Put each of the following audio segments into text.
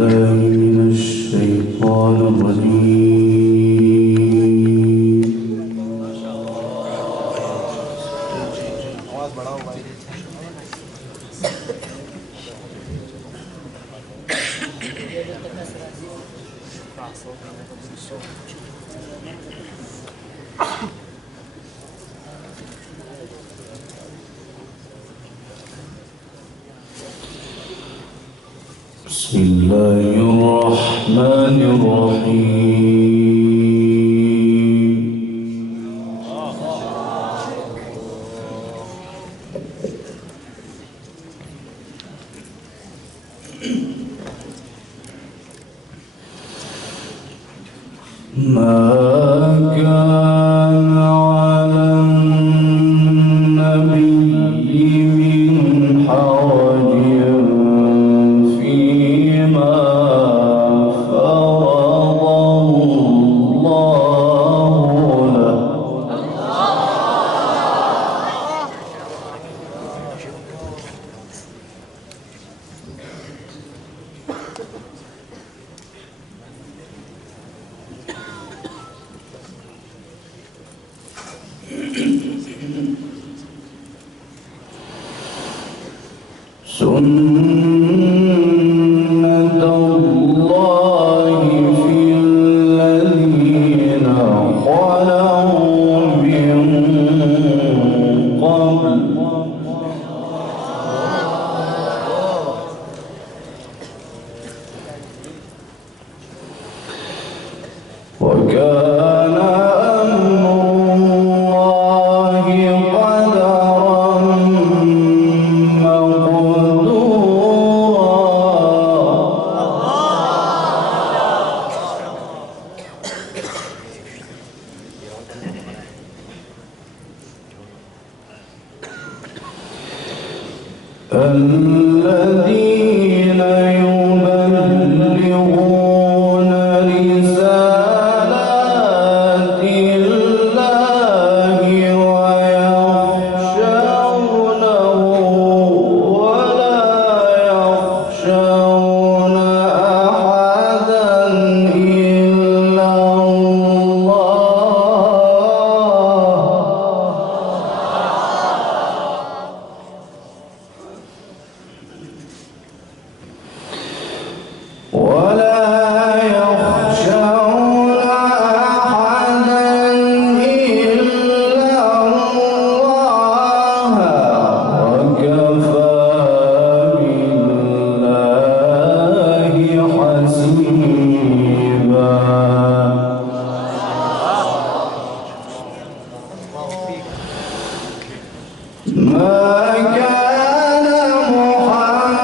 بالله من الشيطان الرجيم. بسم الله الرحمن الرحيم. ما كان على النبي من حرج فيما فرض الله له. سنة الله في الذين خلوا من قبل وكان أمر الله قدرا الذين يبلغون رسالات الله ويخشونه ولا يخشون أحدا إلا الله. ولا يخشون أحدا إلا الله وكفى بالله حسيبا. ما كان محمد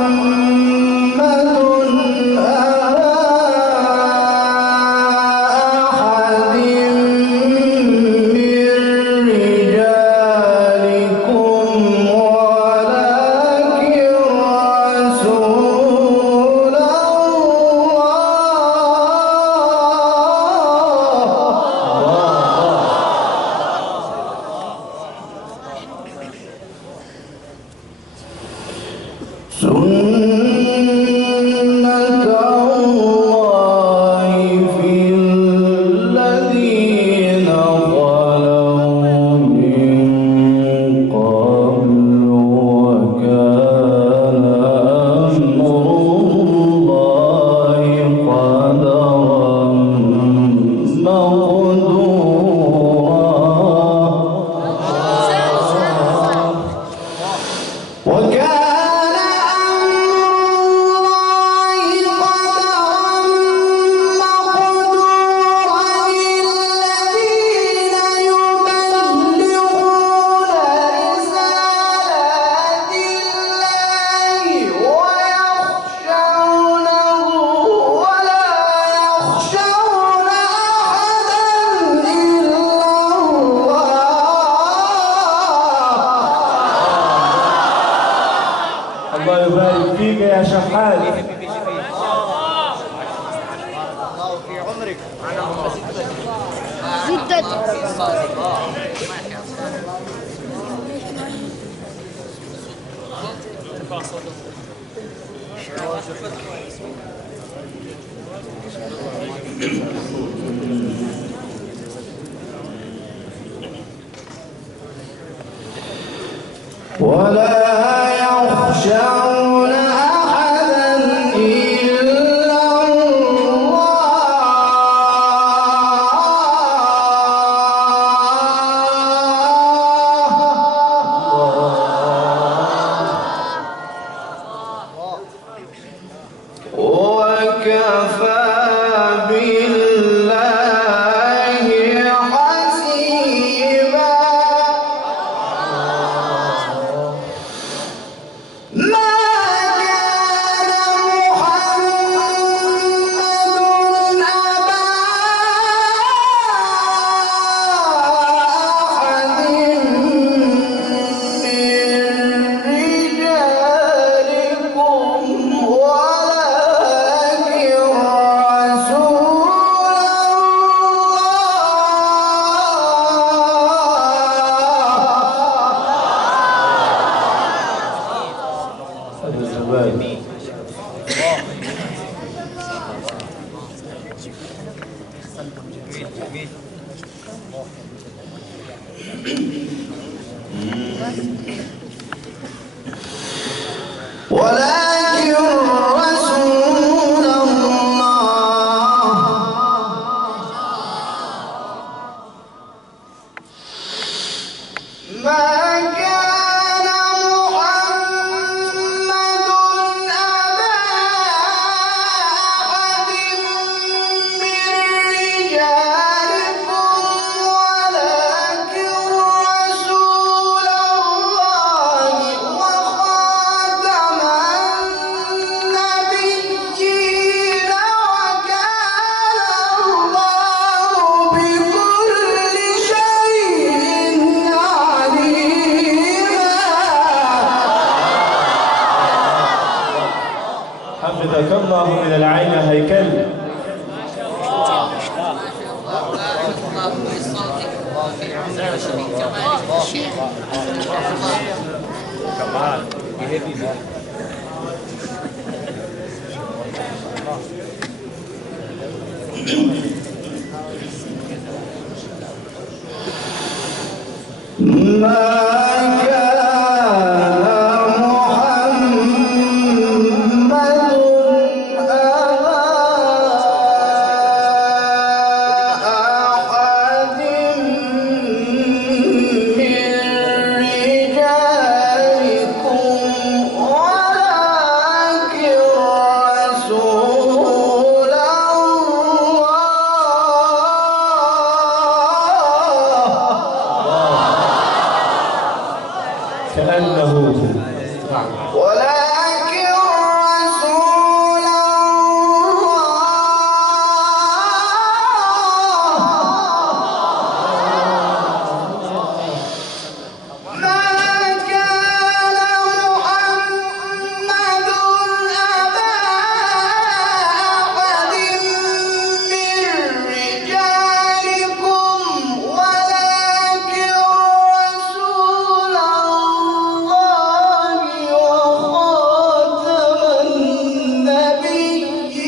سنة الله في الذين خلوا من قبل وكان أمر الله قدرا مقدورا. الله يبارك فيك يا شحات. الله في عمرك جدا. ولا يخشون أحدا إلا الله وكفى بالله حسيبا ما كان محمد أبا أحد من رجالكم ولكن رسول هذا الزمان. ولكن رسول الله ما كان محمد أبا أحد من رجالكم ولكن رسول الله وخاتم النبيين وكان الله بكل شيء عليما. حفظك الله من العين هيكل. ما كان محمد أبا أحد من رجالكم ولكن رسول الله كأنه ولكن رسول الله ما كان محمد أبا أحد من رجالكم ولكن رسول الله وخاتم النبيين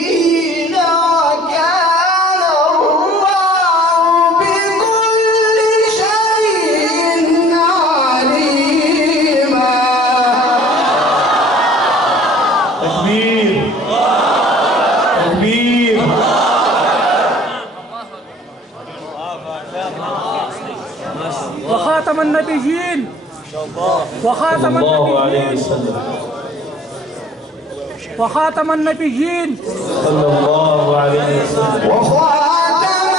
وكان الله بكل شيء عليما. تكبير تكبير. وخاتم النبيين وخاتم صلى الله عليه النبيين وسلم. وخاتم النبيين صلى الله عليه وسلم. وخاتم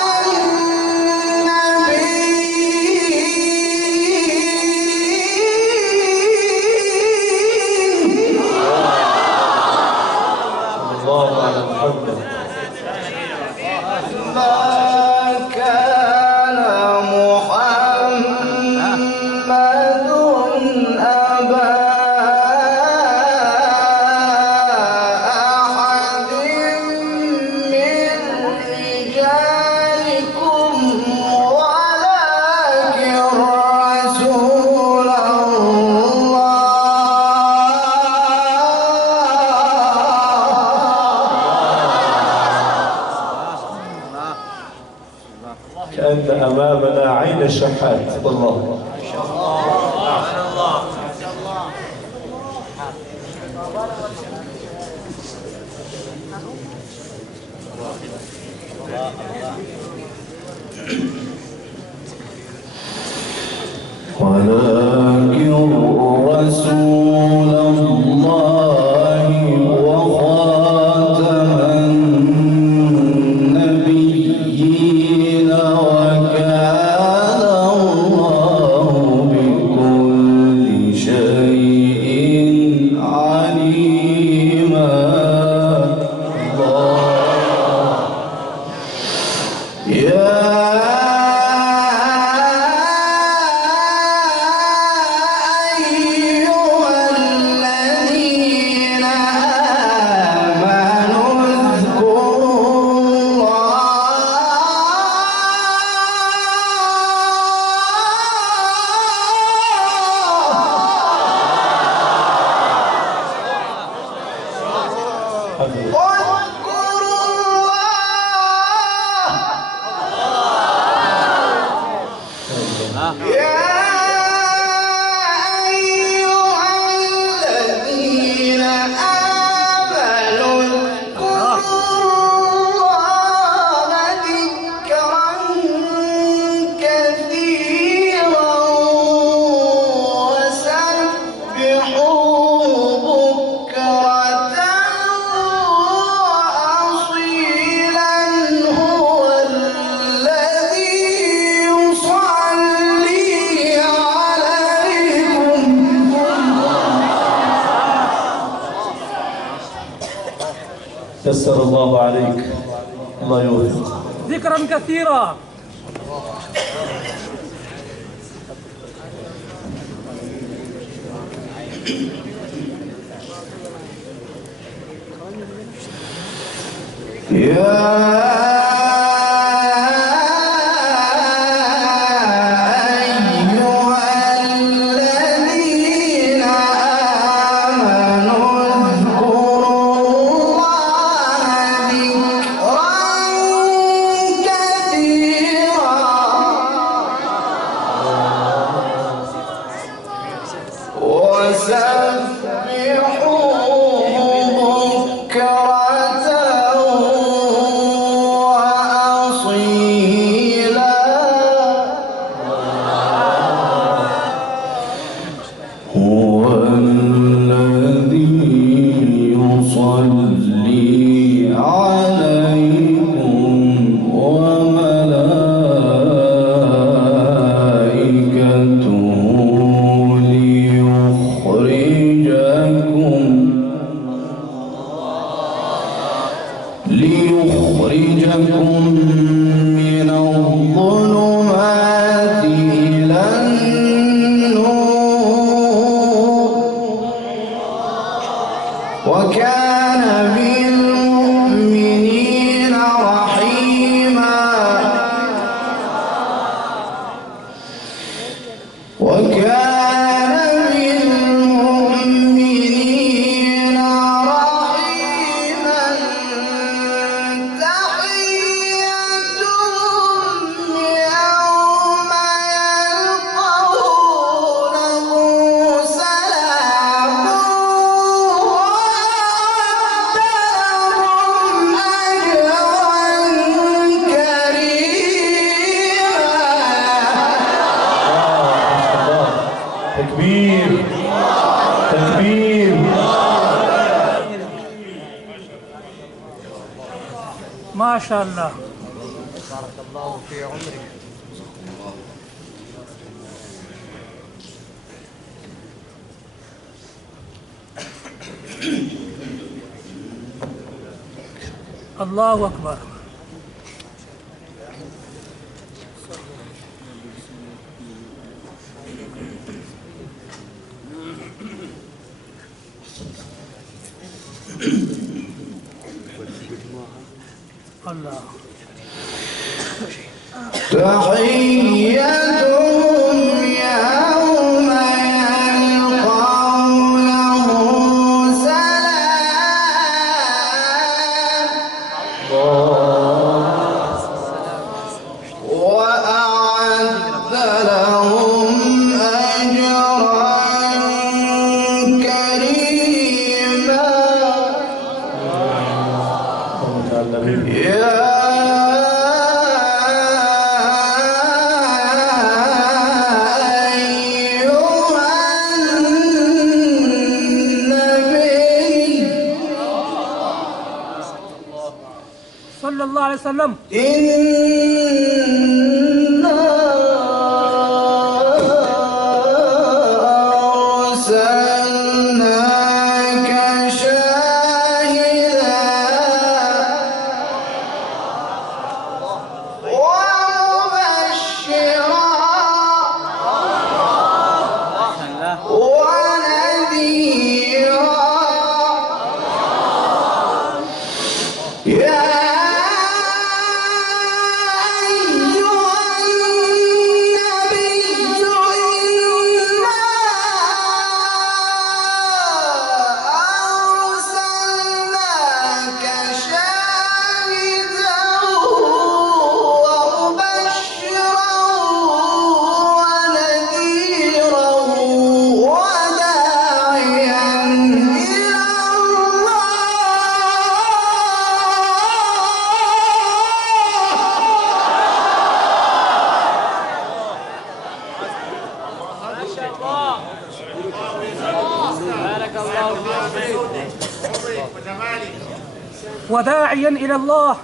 النبيين صلى الله على محمد. ما كان محمد أبا أحد من رجالكم يا عين الشحات والله. ولكن رسول الله وخاتم النبيين وكان الله بكل شيء عليما. يسر الله عليك، الله يوفقك. ذكرا كثيرا. ليخرجكم من الظلمات إلى النور وكان بالمؤمنين رحيما وكان بالمؤمنين رحيما تحيتهم يوم يلقونه سلام وعد لهم أجرا كريما. تكبير تكبير. ما شاء الله. بارك الله في عمرك. الله أكبر. الله. تحيتهم يوم يلقونه سلام وأعد الله عليه وسلم إنا أرسلناك شاهدا ومبشرا ونذيرا يا وداعيا إلى الله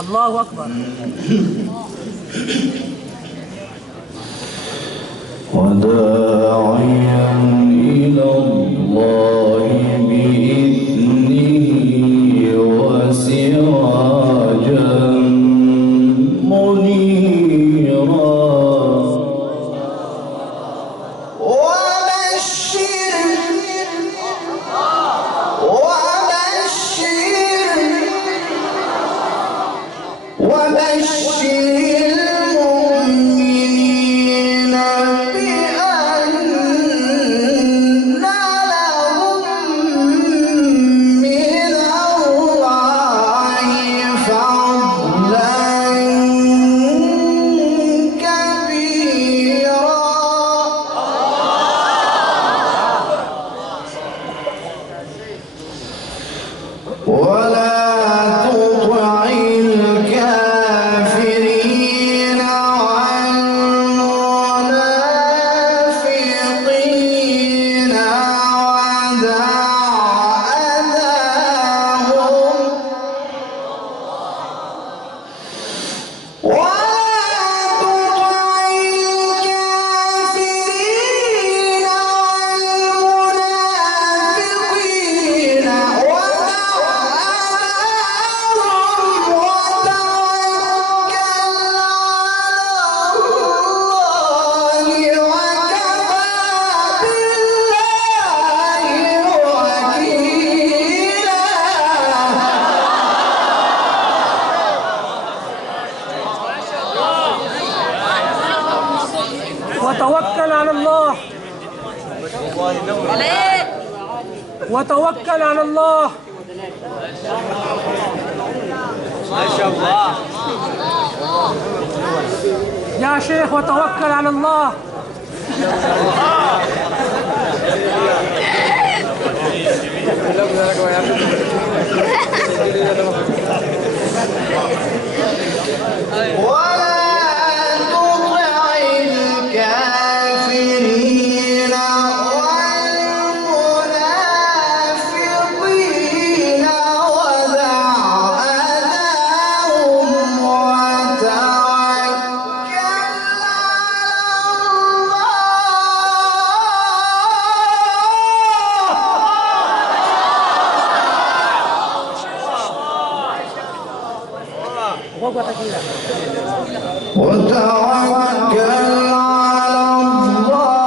الله أكبر وداعيا إلى الله بإذنه وسراجا منيرا وبشر المؤمنين بأن لهم من الله فضلا كبيرا ولا تطع الكافرين والمنافقين ودع أذاهم وتوكل على الله وتوكل على الله. ما شاء الله. يا شيخ وتوكل على الله. ولا تطع الكافرين والمنافقين ودع أذاهم وتوكل على الله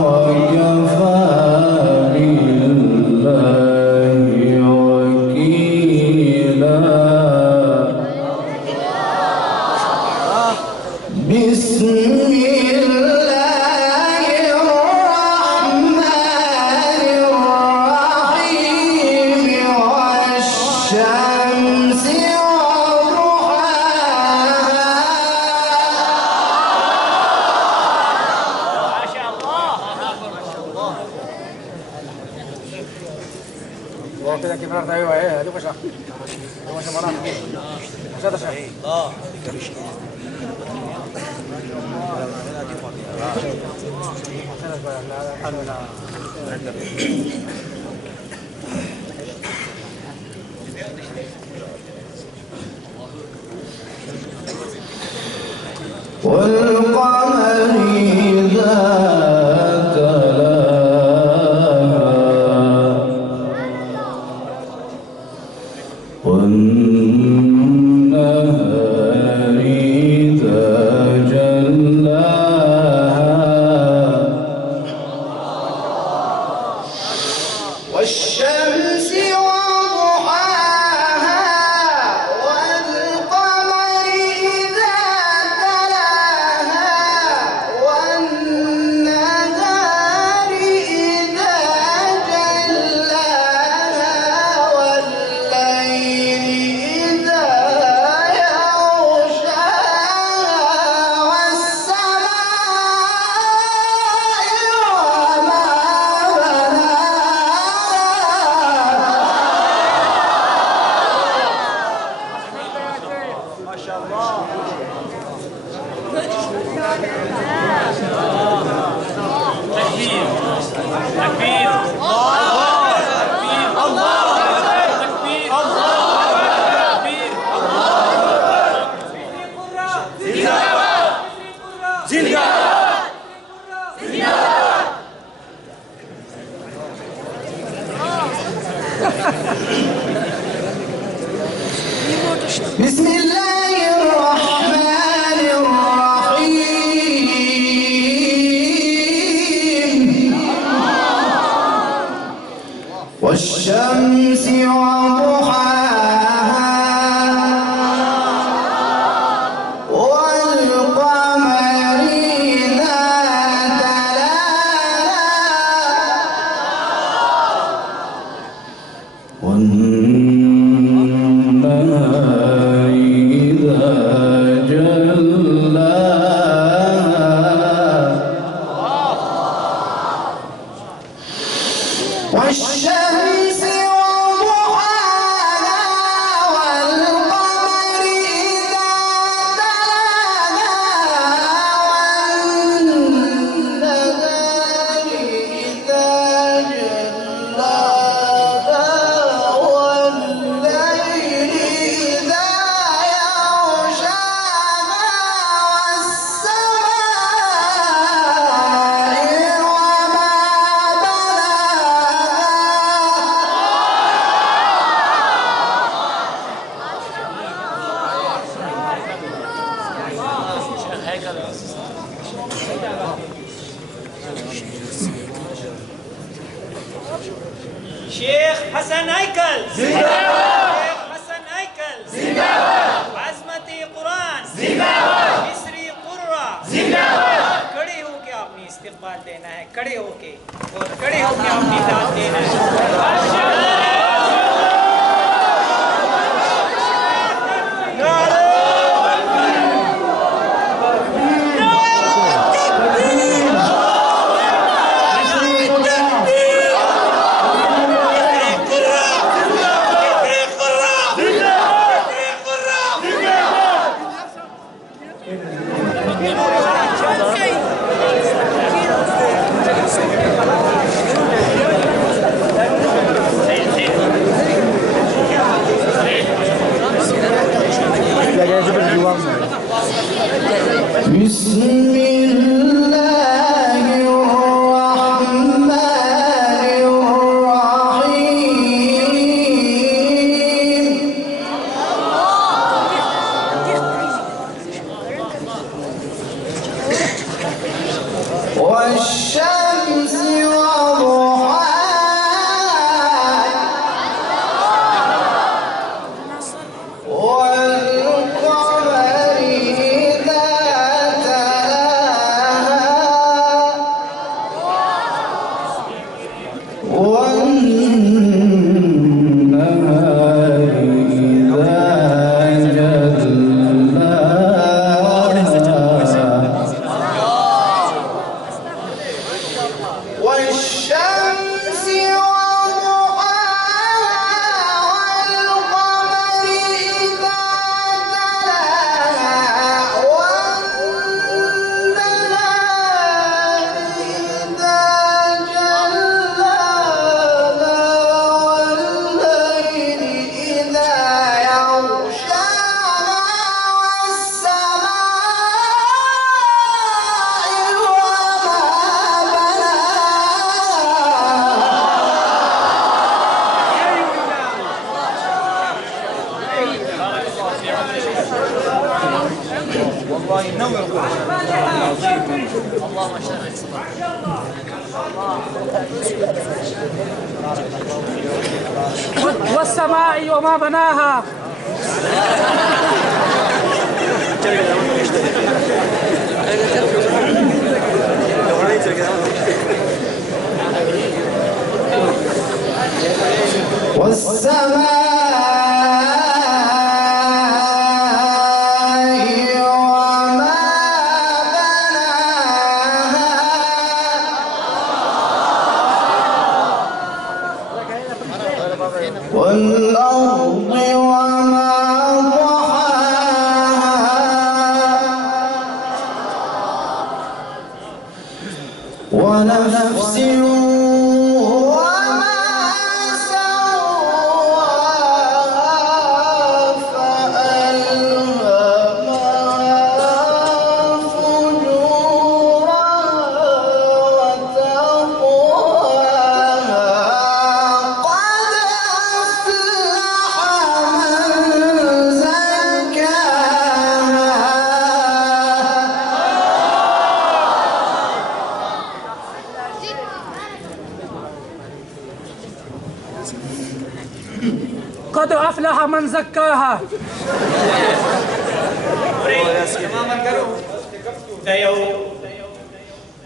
وكفى بالله وكيلا. بسم الله الرحمن الرحيم والشمس كده كبرت. ايوه ايه هذوك شخص هو شمرات هذا شخص والقمر إذا تلاها والنهار إذا جلاها والشمس وضحاها والقمر إذا تلاها والنهار إذا جلاها والليل إذا يغشاها والسماء وما بسم الله الرحمن الرحيم والشمس وضحاها والقمر إذا تلاها والنهار إذا جلاها والشمس وضحاها والقمر إذا تلاها والنهار إذا جلاها والليل إذا يغشاها والسماء وما شيخ حسن هيكل زندباد. شيخ حسن هيكل زندباد. عظمت قرآن زندباد. मिस्री कुर्रा जिंदाबाद. खड़े होके आपने इस्तेकबाल देना है, खड़े होके और खड़े होके आपने दाद देना है। الله ينور اللهم شرح والسماء وما بناها والأرض وما ضحاها ونفس وما سواها فألهمها فجورها وتقواها قد أفلح من زكاها قد أفلح من زكاها تماما کرو دا یو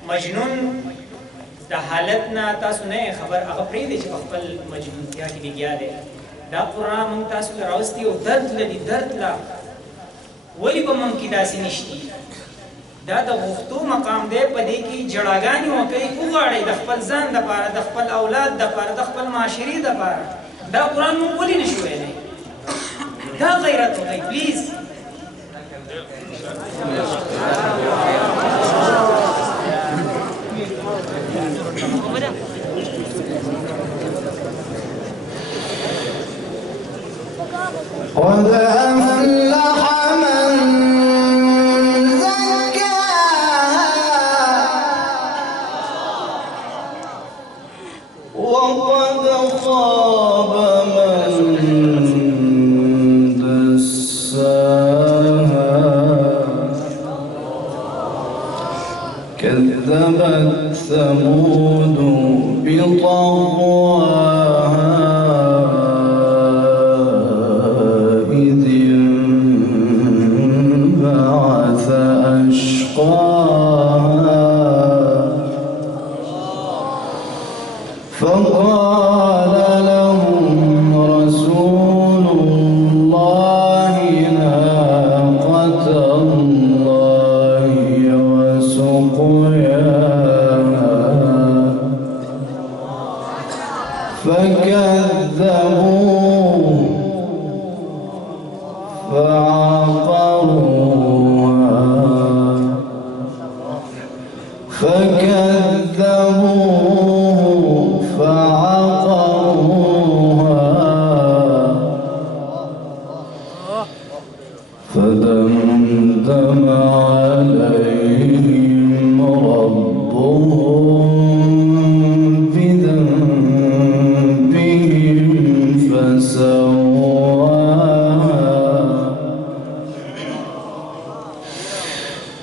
مجنون د حالت نه تاسو نه خبر هغه پرې دی چې په خپل مجنونتیا کې لګیا دی دا قرآن موږ تاسو ته راوستي او درد لدی درد لا ولې به موږ کې داسې نشتی دا د غوښتو مقام دی په دې کې جړاګانې وکړئ وغواړئ د خپل ځان دپاره د خپل اولاد دپاره د خپل معاشرې دپاره دا قرآن موږ ولې نشو ویلی دا غیرت وکړئ پلیز قد أفلح من زكاها وقد خاب من دساها كذبت ثمود بطغواها إذ انبعث أشقاها فقال لهم رسول الله ناقة الله وسقياها فكذبوه فعقروها فدمدم عليهم ربهم بذنبهم فسواها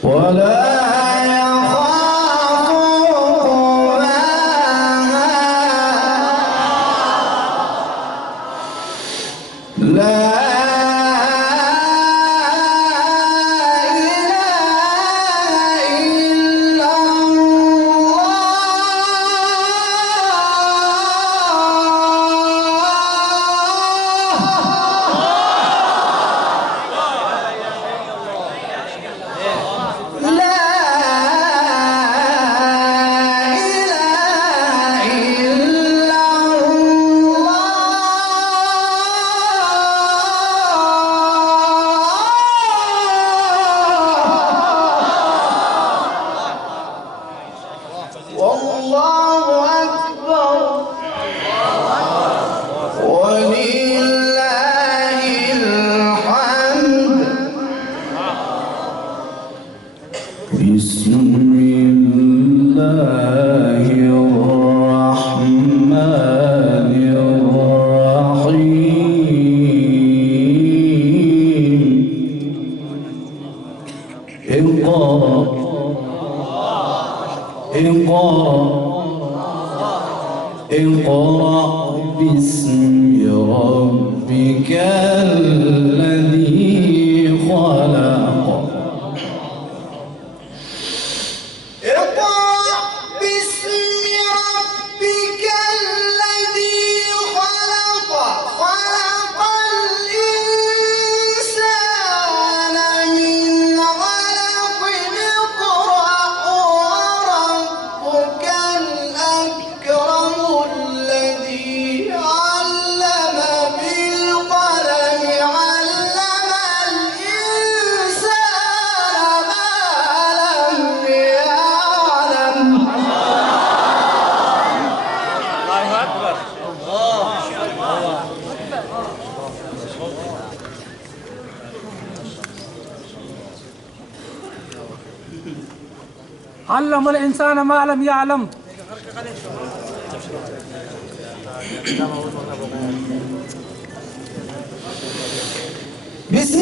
ولا اقرأ باسم ربك الذي خلق علم الإنسان ما لم يعلم. بسم